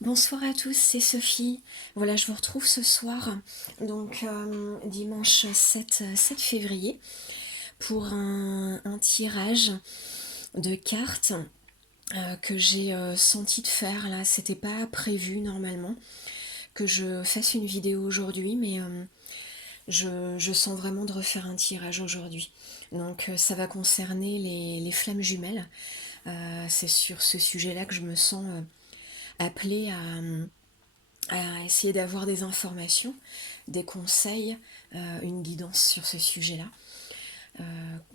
Bonsoir à tous, c'est Sophie. Voilà, je vous retrouve ce soir, donc dimanche 7 février, pour un tirage de cartes que j'ai senti de faire là. C'était pas prévu normalement que je fasse une vidéo aujourd'hui, mais je sens vraiment de refaire un tirage aujourd'hui. Donc ça va concerner les flammes jumelles. C'est sur ce sujet-là que je me sens appelée à essayer d'avoir des informations, des conseils, une guidance sur ce sujet-là.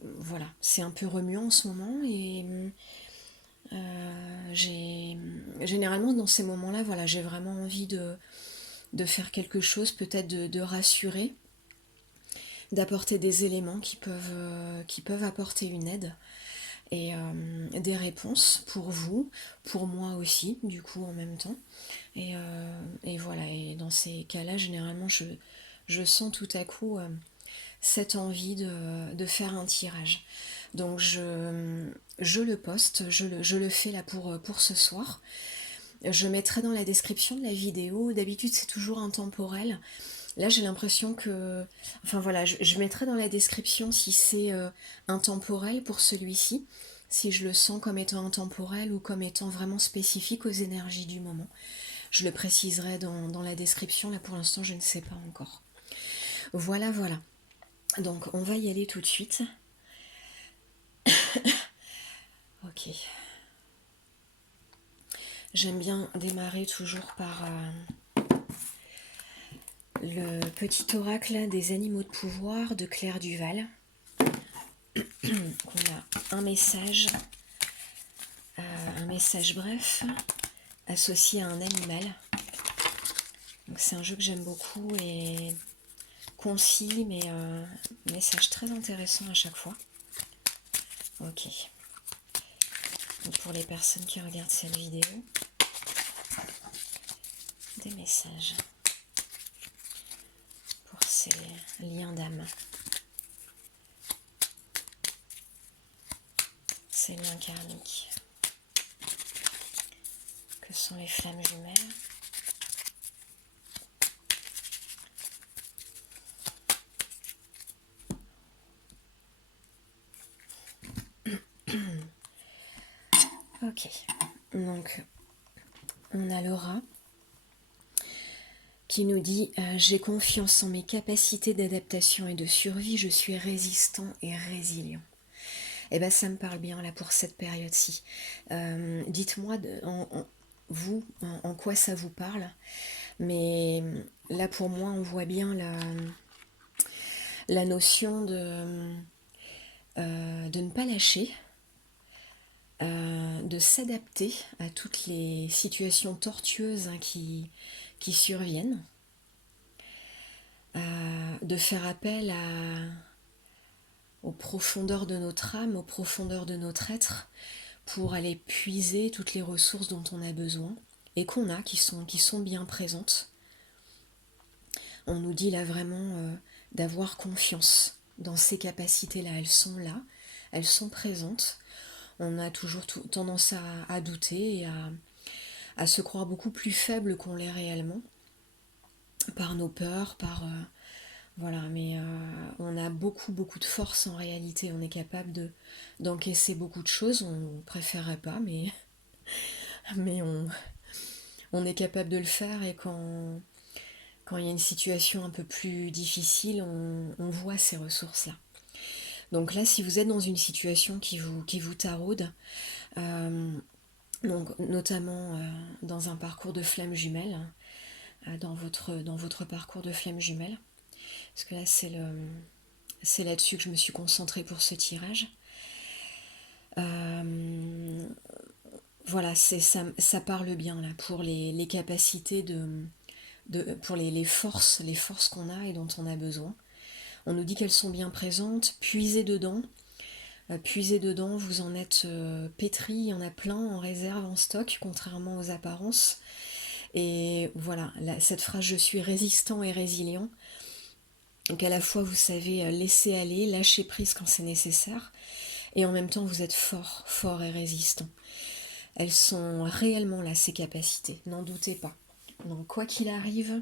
Voilà, c'est un peu remuant en ce moment et généralement dans ces moments-là, voilà, j'ai vraiment envie de faire quelque chose, peut-être de rassurer, d'apporter des éléments qui peuvent apporter une aide et des réponses pour vous, pour moi aussi, du coup en même temps. Et voilà, et dans ces cas-là, généralement, je sens tout à coup cette envie de faire un tirage. Donc je le poste, je le fais là pour ce soir. Je mettrai dans la description de la vidéo, d'habitude c'est toujours intemporel. Là j'ai l'impression que... Enfin voilà, je mettrai dans la description si c'est intemporel pour celui-ci, si je le sens comme étant intemporel ou comme étant vraiment spécifique aux énergies du moment. Je le préciserai dans la description, là pour l'instant je ne sais pas encore. Voilà, voilà. Donc on va y aller tout de suite. Ok. J'aime bien démarrer toujours par le petit oracle des animaux de pouvoir de Claire Duval. On a un message bref, associé à un animal. Donc c'est un jeu que j'aime beaucoup et concis, mais message très intéressant à chaque fois. Ok. Donc pour les personnes qui regardent cette vidéo, des messages pour ces liens d'âme, ces liens karmiques, que sont les flammes jumelles. Ok, donc on a Laura qui nous dit j'ai confiance en mes capacités d'adaptation et de survie, je suis résistant et résilient. Eh bien ça me parle bien là pour cette période-ci. Dites-moi vous en quoi ça vous parle, mais là pour moi on voit bien la notion de ne pas lâcher, de s'adapter à toutes les situations tortueuses qui surviennent, de faire appel aux profondeurs de notre âme, aux profondeurs de notre être, pour aller puiser toutes les ressources dont on a besoin et qu'on a, qui sont bien présentes. On nous dit là vraiment d'avoir confiance dans ces capacités-là. Elles sont là, elles sont présentes. On a toujours tendance à douter et à se croire beaucoup plus faible qu'on l'est réellement, par nos peurs, voilà, mais on a beaucoup de force en réalité. On est capable d'encaisser beaucoup de choses. On préférerait pas, mais on est capable de le faire. Et quand il y a une situation un peu plus difficile, on voit ces ressources-là. Donc là, si vous êtes dans une situation qui vous taraude, donc notamment dans un parcours de flammes jumelles, dans votre parcours de flammes jumelles, parce que là c'est là-dessus que je me suis concentrée pour ce tirage. Voilà, ça parle bien là pour les capacités pour les forces qu'on a et dont on a besoin. On nous dit qu'elles sont bien présentes, puisez dedans. Puisez dedans, vous en êtes pétri, il y en a plein en réserve, en stock, contrairement aux apparences. Et voilà, cette phrase je suis résistant et résilient. Donc à la fois vous savez laisser aller, lâcher prise quand c'est nécessaire, et en même temps vous êtes fort et résistant. elles sont réellement là, ces capacités, n'en doutez pas. Donc quoi qu'il arrive,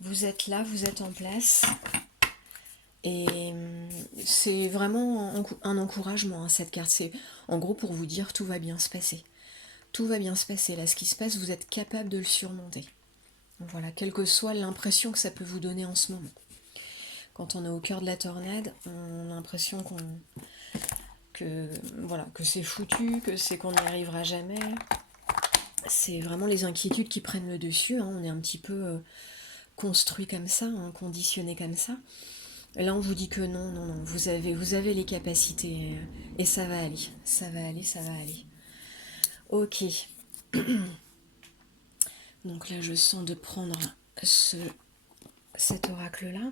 vous êtes là, vous êtes en place. Et c'est vraiment un encouragement, hein, cette carte. C'est en gros pour vous dire tout va bien se passer. Tout va bien se passer. Là, ce qui se passe, vous êtes capable de le surmonter. Donc voilà, quelle que soit l'impression que ça peut vous donner en ce moment. Quand on est au cœur de la tornade, on a l'impression que c'est foutu, que c'est qu'on n'y arrivera jamais. C'est vraiment les inquiétudes qui prennent le dessus. Hein. On est un petit peu construit comme ça, hein, conditionné comme ça. Et là, on vous dit que non, non, non, vous avez les capacités et ça va aller, ça va aller, ça va aller. Ok. Donc là, je sens de prendre cet oracle-là,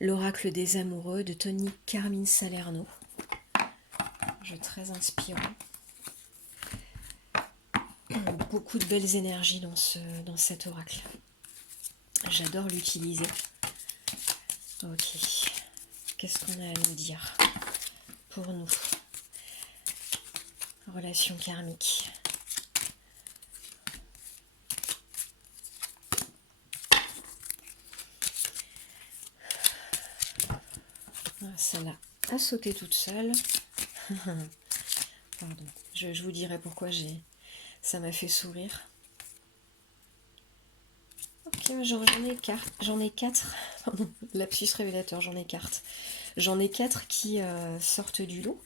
l'oracle des amoureux de Tony Carmine Salerno. Je très inspirant. Beaucoup de belles énergies dans cet oracle. J'adore l'utiliser. Ok. Qu'est-ce qu'on a à nous dire pour nous? Relation karmique. Celle-là a sauté toute seule. Pardon. Je vous dirai pourquoi ça m'a fait sourire. Ok, j'en ai quatre. Pardon, lapsus révélateur, j'en ai quatre. J'en ai quatre qui sortent du lot.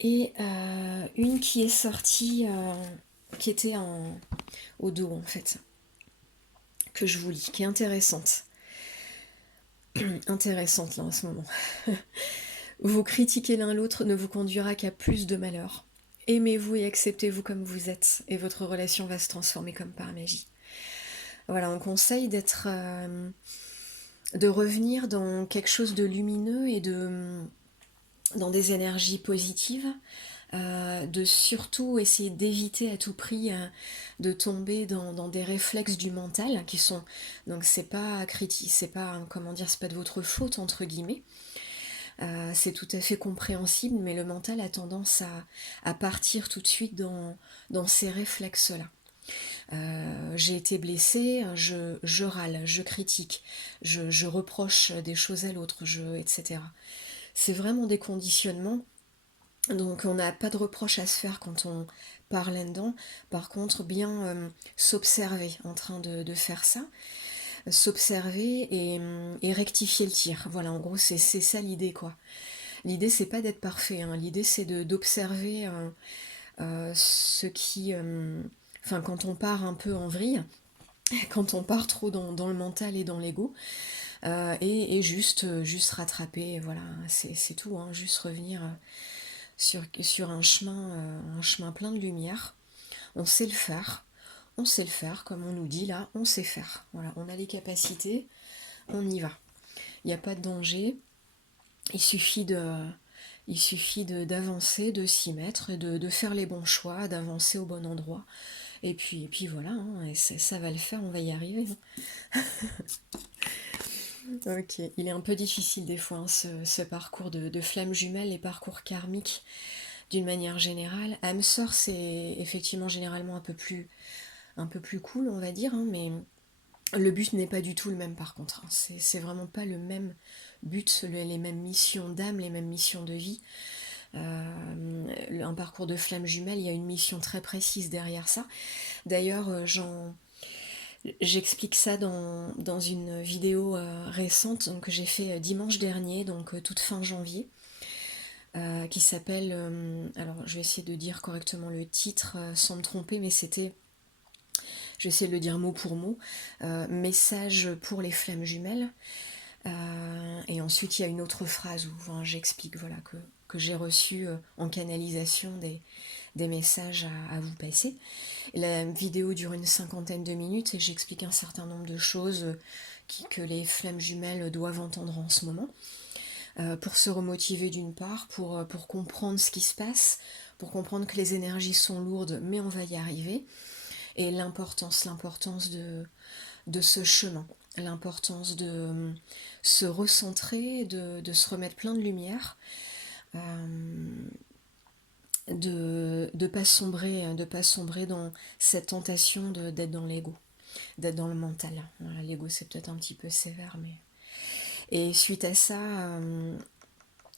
Et une qui est sortie, qui était au dos en fait, que je vous lis, qui est intéressante. Intéressante là en ce moment. Vous critiquer l'un l'autre ne vous conduira qu'à plus de malheur. Aimez-vous et acceptez-vous comme vous êtes, et votre relation va se transformer comme par magie. Voilà, on conseille de revenir dans quelque chose de lumineux et dans des énergies positives, de surtout essayer d'éviter à tout prix de tomber dans des réflexes du mental qui sont, donc c'est pas c'est pas, comment dire, c'est pas de votre faute entre guillemets. C'est tout à fait compréhensible, mais le mental a tendance à partir tout de suite dans ces réflexes-là. J'ai été blessée, je râle, je critique, je reproche des choses à l'autre, etc. C'est vraiment des conditionnements, donc on n'a pas de reproche à se faire quand on part là-dedans. Par contre, bien s'observer en train de faire ça, s'observer et rectifier le tir. Voilà, en gros, c'est ça l'idée, quoi. L'idée, c'est pas d'être parfait, hein. L'idée, c'est d'observer ce qui... Enfin, quand on part un peu en vrille, quand on part trop dans le mental et dans l'ego, et juste rattraper, voilà, c'est tout, hein, juste revenir sur un chemin plein de lumière. On sait le faire, comme on nous dit là, on sait faire. Voilà, on a les capacités, on y va. Il n'y a pas de danger, il suffit d'avancer, de s'y mettre, et de faire les bons choix, d'avancer au bon endroit. Et puis voilà, hein, et ça va le faire, on va y arriver. Ok, il est un peu difficile des fois, hein, ce parcours de flammes jumelles, les parcours karmiques d'une manière générale. Âme sœur, c'est effectivement généralement un peu plus cool, on va dire, hein, mais le but n'est pas du tout le même par contre. Hein. C'est vraiment pas le même but, les mêmes missions d'âme, les mêmes missions de vie. Un parcours de flammes jumelles, il y a une mission très précise derrière ça. D'ailleurs, j'explique ça dans une vidéo récente que j'ai fait dimanche dernier, donc toute fin janvier, qui s'appelle, alors je vais essayer de dire correctement le titre sans me tromper, mais c'était, je vais essayer de le dire mot pour mot, message pour les flammes jumelles. Et ensuite il y a une autre phrase où enfin, j'explique voilà, que j'ai reçu en canalisation des messages à vous passer. La vidéo dure une 50aine de minutes et j'explique un certain nombre de choses que les flammes jumelles doivent entendre en ce moment. Pour se remotiver d'une part, pour comprendre ce qui se passe, pour comprendre que les énergies sont lourdes, mais on va y arriver, et l'importance de ce chemin. l'importance de se recentrer, de se remettre plein de lumière, de pas sombrer dans cette tentation d'être dans l'ego, d'être dans le mental. Voilà, l'ego c'est peut-être un petit peu sévère, mais... Et suite à ça,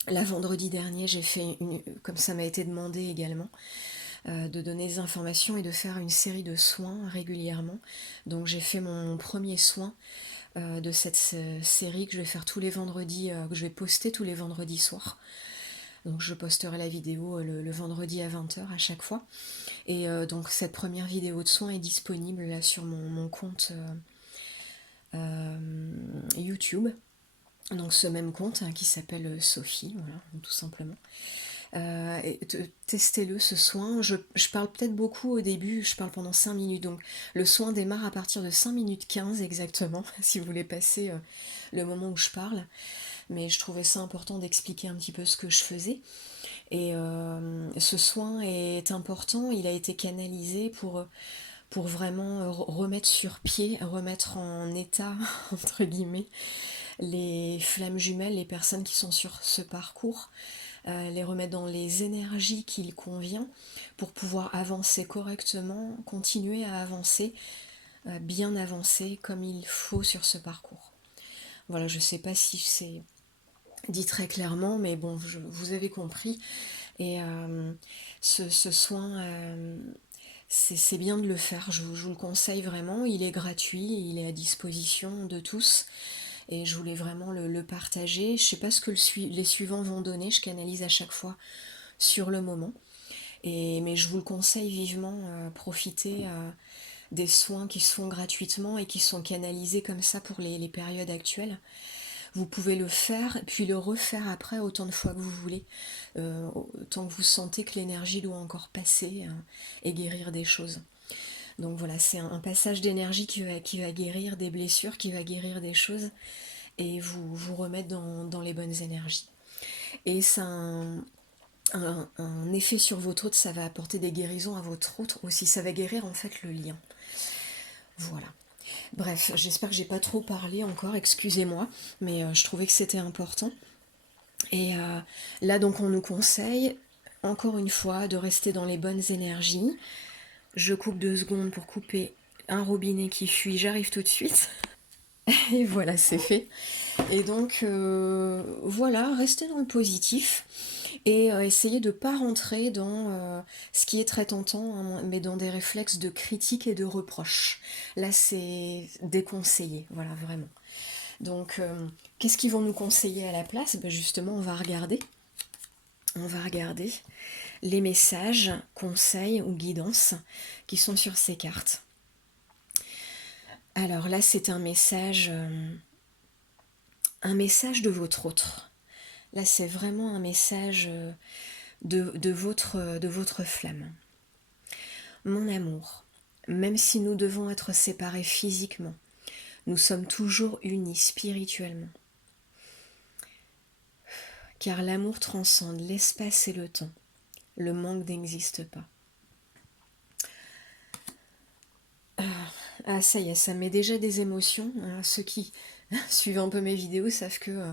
la vendredi dernier, j'ai fait, comme ça m'a été demandé également, de donner des informations et de faire une série de soins régulièrement. Donc j'ai fait mon premier soin de cette série que je vais faire tous les vendredis, que je vais poster tous les vendredis soirs. Donc je posterai la vidéo le vendredi à 20h à chaque fois. Et donc cette première vidéo de soins est disponible là sur mon compte YouTube. Donc ce même compte hein, qui s'appelle Sophie, voilà, tout simplement. Testez-le ce soin. Je parle peut-être beaucoup au début, je parle pendant 5 minutes. Donc le soin démarre à partir de 5 minutes 15 exactement, si vous voulez passer le moment où je parle. Mais je trouvais ça important d'expliquer un petit peu ce que je faisais. Et ce soin est important, il a été canalisé pour vraiment remettre sur pied, remettre en état, entre guillemets, les flammes jumelles, les personnes qui sont sur ce parcours, les remettre dans les énergies qu'il convient pour pouvoir avancer correctement, continuer à avancer, bien avancer comme il faut sur ce parcours. Voilà, je sais pas si c'est dit très clairement, mais bon, vous avez compris. Et ce soin, c'est bien de le faire, je vous le conseille vraiment, il est gratuit, il est à disposition de tous. Et je voulais vraiment le partager. Je sais pas ce que les suivants vont donner, je canalise à chaque fois sur le moment. Mais je vous le conseille vivement, profitez des soins qui se font gratuitement et qui sont canalisés comme ça pour les périodes actuelles. Vous pouvez le faire, puis le refaire après autant de fois que vous voulez, tant que vous sentez que l'énergie doit encore passer et guérir des choses. Donc voilà, c'est un passage d'énergie qui va guérir des blessures, qui va guérir des choses et vous remettre dans les bonnes énergies. Et ça a un effet sur votre hôte, ça va apporter des guérisons à votre hôte aussi, ça va guérir en fait le lien. Voilà. Bref, j'espère que j'ai pas trop parlé encore, excusez-moi, mais je trouvais que c'était important. Et là donc on nous conseille, encore une fois, de rester dans les bonnes énergies. Je coupe 2 secondes pour couper un robinet qui fuit, j'arrive tout de suite. Et voilà, c'est fait. Et donc, voilà, restez dans le positif et essayez de ne pas rentrer dans ce qui est très tentant, hein, mais dans des réflexes de critique et de reproche. Là, c'est déconseillé, voilà, vraiment. Donc, qu'est-ce qu'ils vont nous conseiller à la place? Ben justement, on va regarder. On va regarder les messages, conseils ou guidances qui sont sur ces cartes. Alors là, c'est un message de votre autre. Là, c'est vraiment un message de votre flamme. Mon amour, même si nous devons être séparés physiquement, nous sommes toujours unis spirituellement. Car l'amour transcende l'espace et le temps. Le manque n'existe pas. Ah, ça y est, ça met déjà des émotions. Alors, ceux qui suivent un peu mes vidéos savent que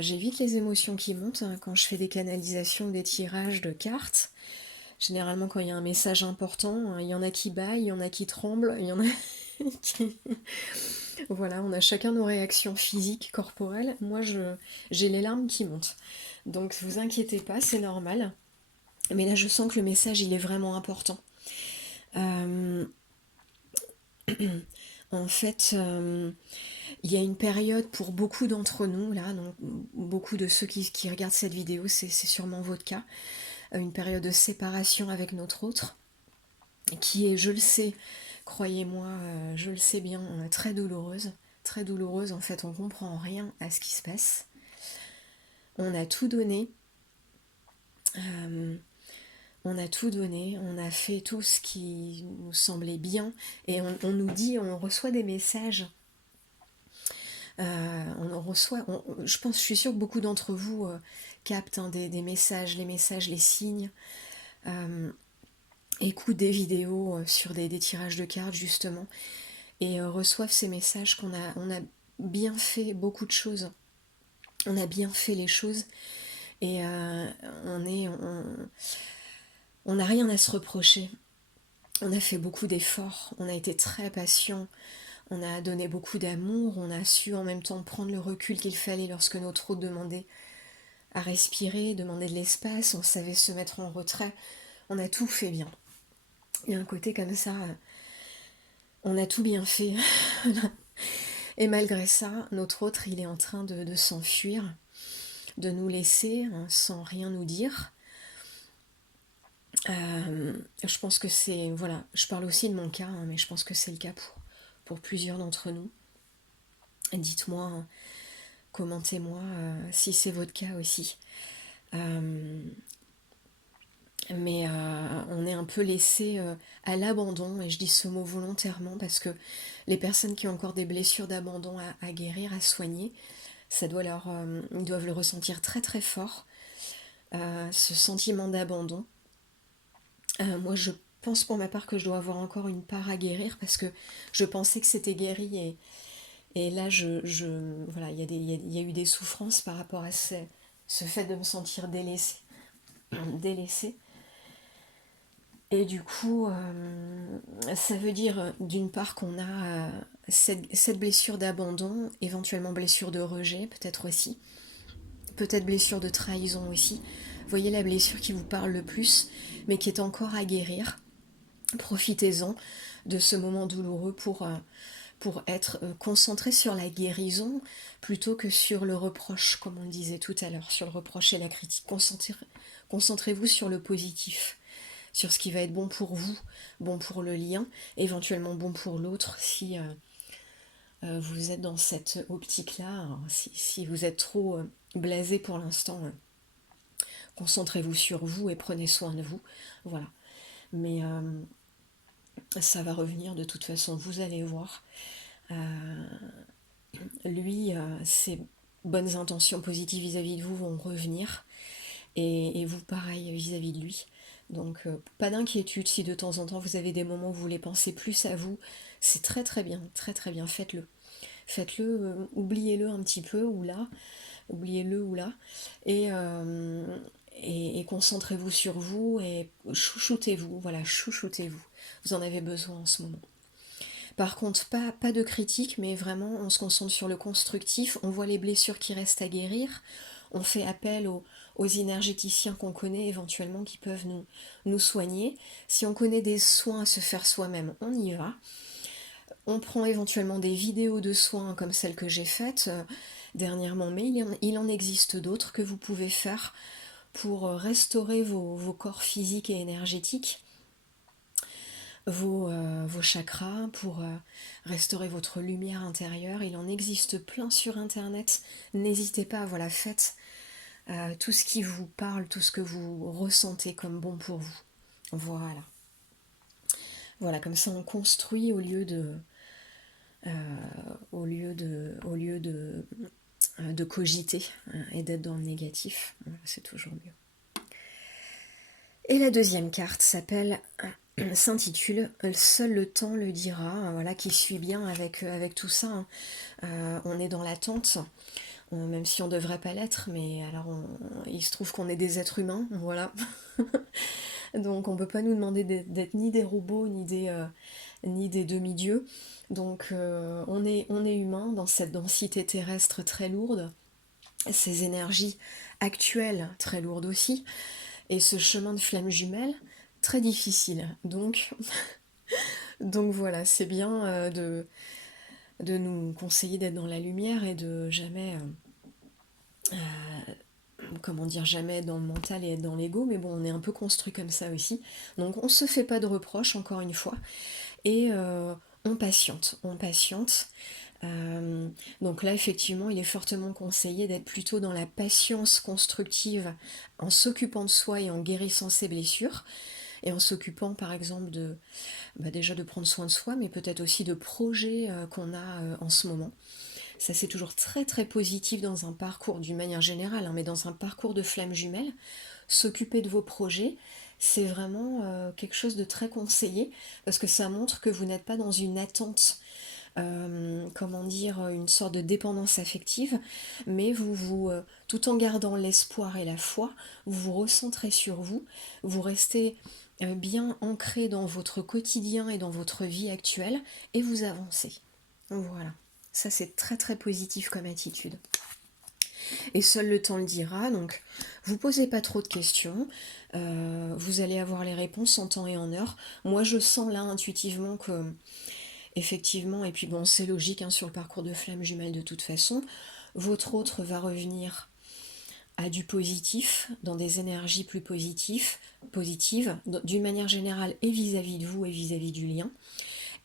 j'évite les émotions qui montent hein, quand je fais des canalisations, des tirages de cartes. Généralement, quand il y a un message important, il y en a qui bâillent, il y en a qui tremblent, il y en a qui... Voilà, on a chacun nos réactions physiques, corporelles. Moi, j'ai les larmes qui montent. Donc, vous inquiétez pas, c'est normal. Mais là, je sens que le message, il est vraiment important. En fait, il y a une période pour beaucoup d'entre nous, là, donc beaucoup de ceux qui regardent cette vidéo, c'est sûrement votre cas, une période de séparation avec notre autre, qui est, je le sais, croyez-moi, je le sais bien, très douloureuse. Très douloureuse, en fait, on comprend rien à ce qui se passe. On a tout donné. On a tout donné, on a fait tout ce qui nous semblait bien et on nous dit, on reçoit des messages. On reçoit, je suis sûre que beaucoup d'entre vous captent hein, des messages, les signes, écoutent des vidéos sur des tirages de cartes justement. et reçoivent ces messages on a bien fait beaucoup de choses, on a bien fait les choses, et on n'a rien à se reprocher. On a fait beaucoup d'efforts, on a été très patient, on a donné beaucoup d'amour, on a su en même temps prendre le recul qu'il fallait lorsque notre hôte demandait à respirer, demandait de l'espace, on savait se mettre en retrait, on a tout fait bien. Il y a un côté comme ça, on a tout bien fait. Et malgré ça, notre autre, il est en train de s'enfuir, de nous laisser sans rien nous dire. Je pense que c'est... Voilà, je parle aussi de mon cas, mais je pense que c'est le cas pour plusieurs d'entre nous. Dites-moi, commentez-moi si c'est votre cas aussi. Mais on est un peu laissé à l'abandon, et je dis ce mot volontairement parce que les personnes qui ont encore des blessures d'abandon à guérir, à soigner, ils doivent le ressentir très très fort, ce sentiment d'abandon. Moi je pense pour ma part que je dois avoir encore une part à guérir parce que je pensais que c'était guéri, et là voilà, il y a eu des souffrances par rapport à ce fait de me sentir délaissée. Et du coup, ça veut dire d'une part qu'on a cette blessure d'abandon, éventuellement blessure de rejet, peut-être aussi, peut-être blessure de trahison aussi. Voyez la blessure qui vous parle le plus, mais qui est encore à guérir. Profitez-en de ce moment douloureux pour être concentré sur la guérison plutôt que sur le reproche, comme on le disait tout à l'heure, sur le reproche et la critique. Concentrez-vous sur le positif, sur ce qui va être bon pour vous, bon pour le lien, éventuellement bon pour l'autre si vous êtes dans cette optique-là. Si vous êtes trop blasé pour l'instant, concentrez-vous sur vous et prenez soin de vous. Voilà. Mais ça va revenir de toute façon, vous allez voir. Lui, ses bonnes intentions positives vis-à-vis de vous vont revenir, et vous pareil vis-à-vis de lui. Donc pas d'inquiétude si de temps en temps vous avez des moments où vous voulez penser plus à vous, c'est très très bien, faites-le. Faites-le, oubliez-le un petit peu, oubliez-le ou là, et, et concentrez-vous sur vous, et chouchoutez-vous, voilà, chouchoutez-vous. Vous en avez besoin en ce moment. Par contre, pas de critique, mais vraiment on se concentre sur le constructif, on voit les blessures qui restent à guérir, on fait appel aux énergéticiens qu'on connaît éventuellement qui peuvent nous soigner. Si on connaît des soins à se faire soi-même, on y va. On prend éventuellement des vidéos de soins comme celle que j'ai faite dernièrement, mais il en existe d'autres que vous pouvez faire pour restaurer vos corps physiques et énergétiques, vos chakras, pour restaurer votre lumière intérieure. Il en existe plein sur internet. N'hésitez pas, voilà, faites tout ce qui vous parle, tout ce que vous ressentez comme bon pour vous. Voilà. Voilà, comme ça on construit au lieu de cogiter et d'être dans le négatif. C'est toujours mieux. Et la deuxième carte s'intitule Seul le temps le dira, voilà, qui suit bien avec tout ça. On est dans l'attente, même si on devrait pas l'être, mais alors il se trouve qu'on est des êtres humains, voilà. Donc on peut pas nous demander d'être ni des robots ni des demi-dieux. Donc on est humain dans cette densité terrestre très lourde, ces énergies actuelles très lourdes aussi, et ce chemin de flamme jumelle très difficile. Donc voilà, c'est bien de nous conseiller d'être dans la lumière et de jamais jamais être dans le mental et être dans l'ego, mais bon, on est un peu construit comme ça aussi. Donc on se fait pas de reproches, encore une fois, et on patiente. Donc là, effectivement, il est fortement conseillé d'être plutôt dans la patience constructive, en s'occupant de soi et en guérissant ses blessures, et en s'occupant par exemple déjà de prendre soin de soi, mais peut-être aussi de projets qu'on a en ce moment. Ça, c'est toujours très très positif dans un parcours, d'une manière générale, hein, mais dans un parcours de flamme jumelle, s'occuper de vos projets, c'est vraiment quelque chose de très conseillé parce que ça montre que vous n'êtes pas dans une attente, comment dire, une sorte de dépendance affective, mais tout en gardant l'espoir et la foi, vous vous recentrez sur vous, vous restez bien ancré dans votre quotidien et dans votre vie actuelle et vous avancez. Voilà, ça c'est très très positif comme attitude. Et seul le temps le dira, donc vous posez pas trop de questions, vous allez avoir les réponses en temps et en heure. Moi je sens là intuitivement que, effectivement, et puis bon c'est logique hein, sur le parcours de flamme jumelle de toute façon, votre autre va revenir à du positif, dans des énergies plus positives, d'une manière générale et vis-à-vis de vous et vis-à-vis du lien.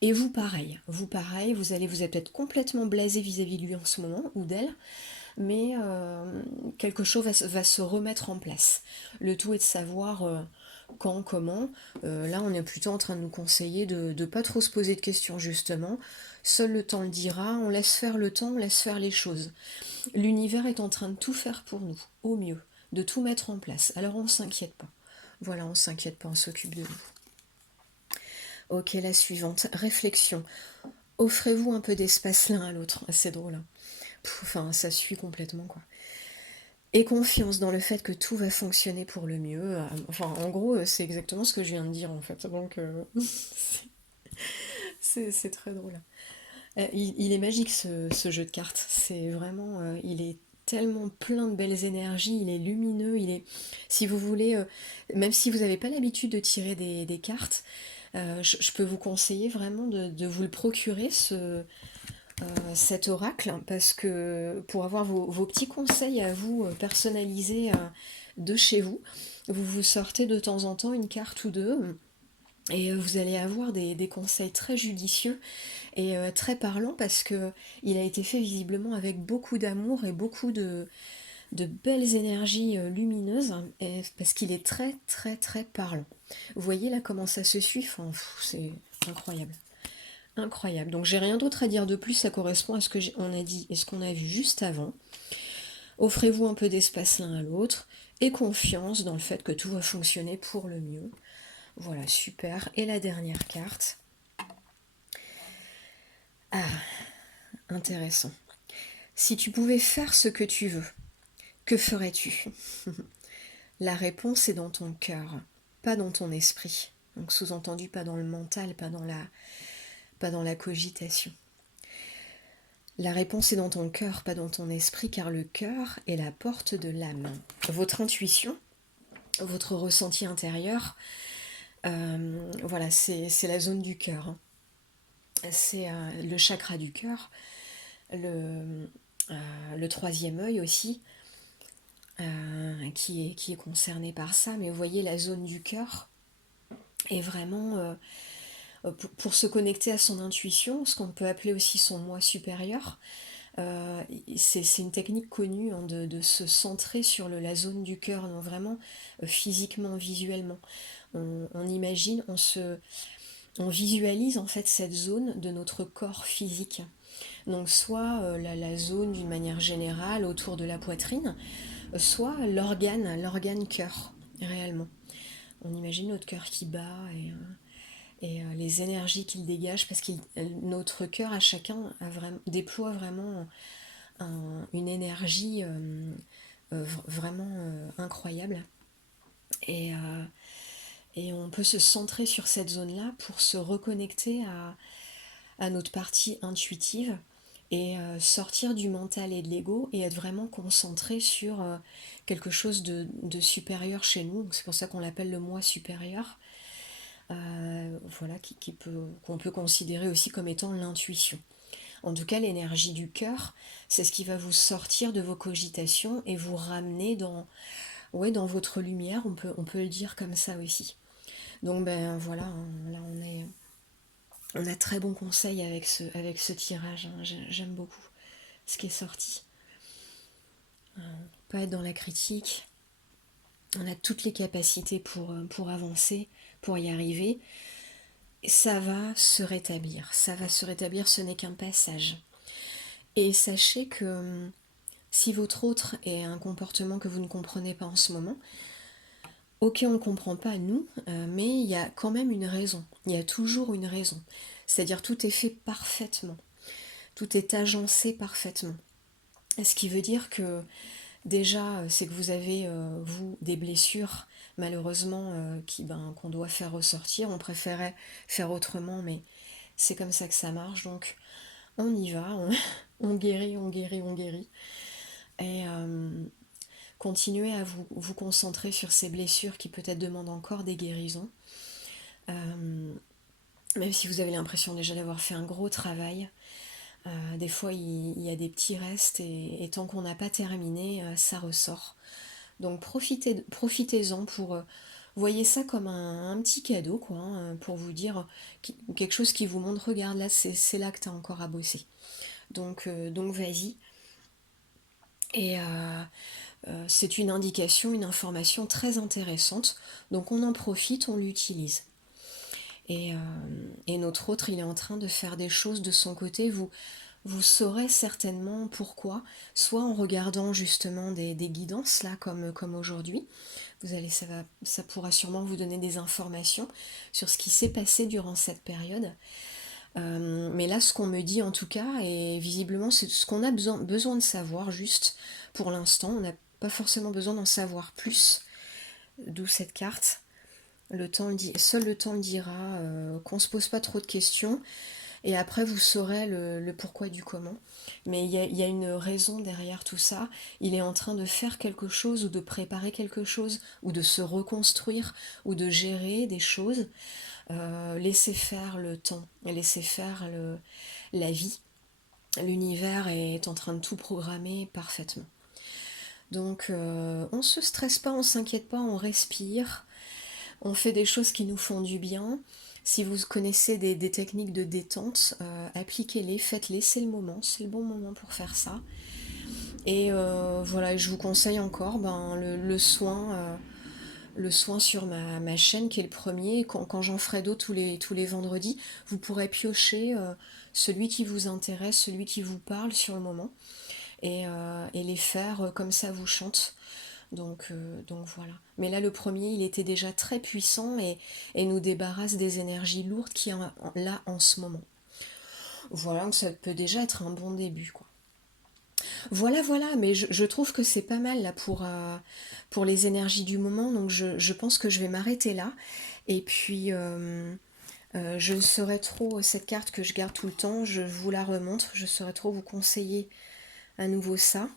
Et vous pareil, vous êtes peut-être complètement blasé vis-à-vis de lui en ce moment, ou d'elle, mais quelque chose va se remettre en place. Le tout est de savoir quand, comment. Là, on est plutôt en train de nous conseiller de ne pas trop se poser de questions, justement. Seul le temps le dira, on laisse faire le temps, on laisse faire les choses. L'univers est en train de tout faire pour nous, au mieux, de tout mettre en place. Alors on ne s'inquiète pas. Voilà, on s'inquiète pas, on s'occupe de nous. Ok, la suivante, réflexion. Offrez-vous un peu d'espace l'un à l'autre. C'est drôle, hein. Enfin, ça suit complètement, quoi. Et confiance dans le fait que tout va fonctionner pour le mieux. Enfin, en gros, c'est exactement ce que je viens de dire, en fait. Donc, c'est très drôle. Il est magique, ce jeu de cartes. C'est vraiment... il est tellement plein de belles énergies, il est lumineux, il est... Si vous voulez, même si vous n'avez pas l'habitude de tirer des cartes, je peux vous conseiller vraiment de vous le procurer, cet oracle, parce que pour avoir vos petits conseils à vous personnalisés de chez vous, vous vous sortez de temps en temps une carte ou deux et vous allez avoir des conseils très judicieux et très parlants parce que il a été fait visiblement avec beaucoup d'amour et beaucoup de belles énergies lumineuses et parce qu'il est très très très parlant. Vous voyez là comment ça se suit, enfin, c'est incroyable. Incroyable. Donc j'ai rien d'autre à dire de plus, ça correspond à ce on a dit et ce qu'on a vu juste avant. Offrez-vous un peu d'espace l'un à l'autre et confiance dans le fait que tout va fonctionner pour le mieux. Voilà, super. Et la dernière carte. Ah, intéressant. Si tu pouvais faire ce que tu veux, que ferais-tu? La réponse est dans ton cœur, pas dans ton esprit. Donc sous-entendu, pas dans le mental, pas dans la cogitation. La réponse est dans ton cœur, pas dans ton esprit, car le cœur est la porte de l'âme. Votre intuition, votre ressenti intérieur, voilà, c'est la zone du cœur. Hein. C'est le chakra du cœur, le troisième œil aussi, qui est concerné par ça. Mais vous voyez, la zone du cœur est vraiment... pour se connecter à son intuition, ce qu'on peut appeler aussi son moi supérieur, c'est une technique connue hein, de se centrer sur la zone du cœur, non vraiment physiquement, visuellement. On imagine, on visualise en fait cette zone de notre corps physique. Donc soit la zone d'une manière générale autour de la poitrine, soit l'organe cœur, réellement. On imagine notre cœur qui bat et les énergies qu'il dégage, parce que notre cœur à chacun déploie vraiment une énergie vraiment incroyable. Et on peut se centrer sur cette zone-là pour se reconnecter à notre partie intuitive et sortir du mental et de l'ego et être vraiment concentré sur quelque chose de supérieur chez nous. C'est pour ça qu'on l'appelle le moi supérieur. Voilà, qu'on peut considérer aussi comme étant l'intuition. En tout cas, l'énergie du cœur, c'est ce qui va vous sortir de vos cogitations et vous ramener dans votre lumière, on peut le dire comme ça aussi. Donc ben voilà, hein, là on a très bons conseils avec ce tirage, hein. J'aime beaucoup ce qui est sorti. Pas être dans la critique, on a toutes les capacités pour avancer, pour y arriver. Ça va se rétablir, ce n'est qu'un passage. Et sachez que si votre autre est un comportement que vous ne comprenez pas en ce moment, Ok, on ne comprend pas nous, mais il y a quand même une raison. Il y a toujours une raison. C'est-à-dire tout est fait parfaitement. Tout est agencé parfaitement. Ce qui veut dire que déjà, c'est que vous avez, vous, des blessures, malheureusement, qu'on doit faire ressortir. On préférait faire autrement, mais c'est comme ça que ça marche. Donc, on y va, on guérit, on guérit, on guérit. Et continuez à vous concentrer sur ces blessures qui peut-être demandent encore des guérisons. Euh, Même si vous avez l'impression déjà d'avoir fait un gros travail, des fois il y a des petits restes et tant qu'on n'a pas terminé, ça ressort. Donc profitez-en pour... voyez ça comme un petit cadeau, quoi, hein, pour vous dire quelque chose qui vous montre, regarde, là c'est là que tu as encore à bosser. Donc vas-y. Et c'est une indication, une information très intéressante. Donc on en profite, on l'utilise. Et, euh, et notre autre, il est en train de faire des choses de son côté. Vous saurez certainement pourquoi, soit en regardant justement des guidances, là, comme aujourd'hui. Ça pourra sûrement vous donner des informations sur ce qui s'est passé durant cette période. Mais là, ce qu'on me dit en tout cas, et visiblement, c'est ce qu'on a besoin de savoir juste pour l'instant. On n'a pas forcément besoin d'en savoir plus, d'où cette carte. Seul le temps le dira, qu'on se pose pas trop de questions, et après vous saurez le pourquoi du comment. Mais il y a une raison derrière tout ça. Il est en train de faire quelque chose, ou de préparer quelque chose, ou de se reconstruire, ou de gérer des choses. Laissez faire le temps, laissez faire la vie. L'univers est en train de tout programmer parfaitement. Donc on se stresse pas, on s'inquiète pas, on respire. On fait des choses qui nous font du bien. Si vous connaissez des techniques de détente, appliquez-les, faites-les, c'est le moment, c'est le bon moment pour faire ça. Et voilà, je vous conseille encore le soin sur ma chaîne qui est le premier. Quand j'en ferai d'autres tous les vendredis, vous pourrez piocher celui qui vous intéresse, celui qui vous parle sur le moment, et les faire comme ça vous chante. Donc voilà. Mais là, le premier, il était déjà très puissant et nous débarrasse des énergies lourdes qu'il y a là en ce moment. Voilà, donc ça peut déjà être un bon début, quoi. Voilà, voilà, mais je trouve que c'est pas mal là pour les énergies du moment, donc je pense que je vais m'arrêter là. Et puis, je ne saurais trop, cette carte que je garde tout le temps, je vous la remontre, je saurais trop vous conseiller à nouveau ça.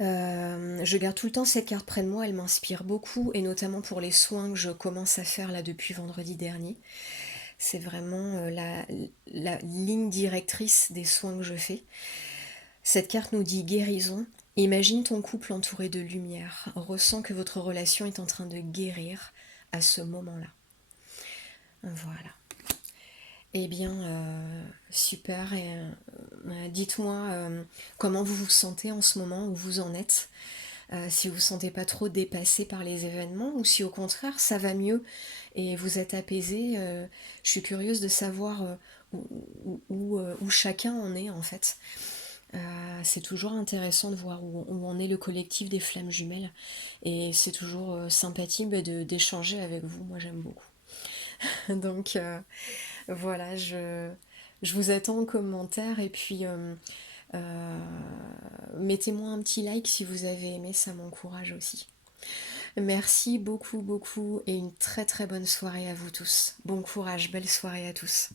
Je garde tout le temps cette carte près de moi, elle m'inspire beaucoup, et notamment pour les soins que je commence à faire là depuis vendredi dernier. C'est vraiment la ligne directrice des soins que je fais. Cette carte nous dit guérison. Imagine ton couple entouré de lumière. Ressens que votre relation est en train de guérir à ce moment-là. Voilà. Eh bien, super. Et dites-moi comment vous vous sentez en ce moment, où vous en êtes. Si vous ne vous sentez pas trop dépassé par les événements, ou si au contraire ça va mieux et vous êtes apaisé. Je suis curieuse de savoir où chacun en est en fait. C'est toujours intéressant de voir où en est le collectif des flammes jumelles, et c'est toujours sympathique d'échanger avec vous. Moi j'aime beaucoup. Donc voilà, je vous attends en commentaire, et puis euh, mettez-moi un petit like si vous avez aimé, ça m'encourage aussi. Merci beaucoup, beaucoup, et une très très bonne soirée à vous tous. Bon courage, belle soirée à tous.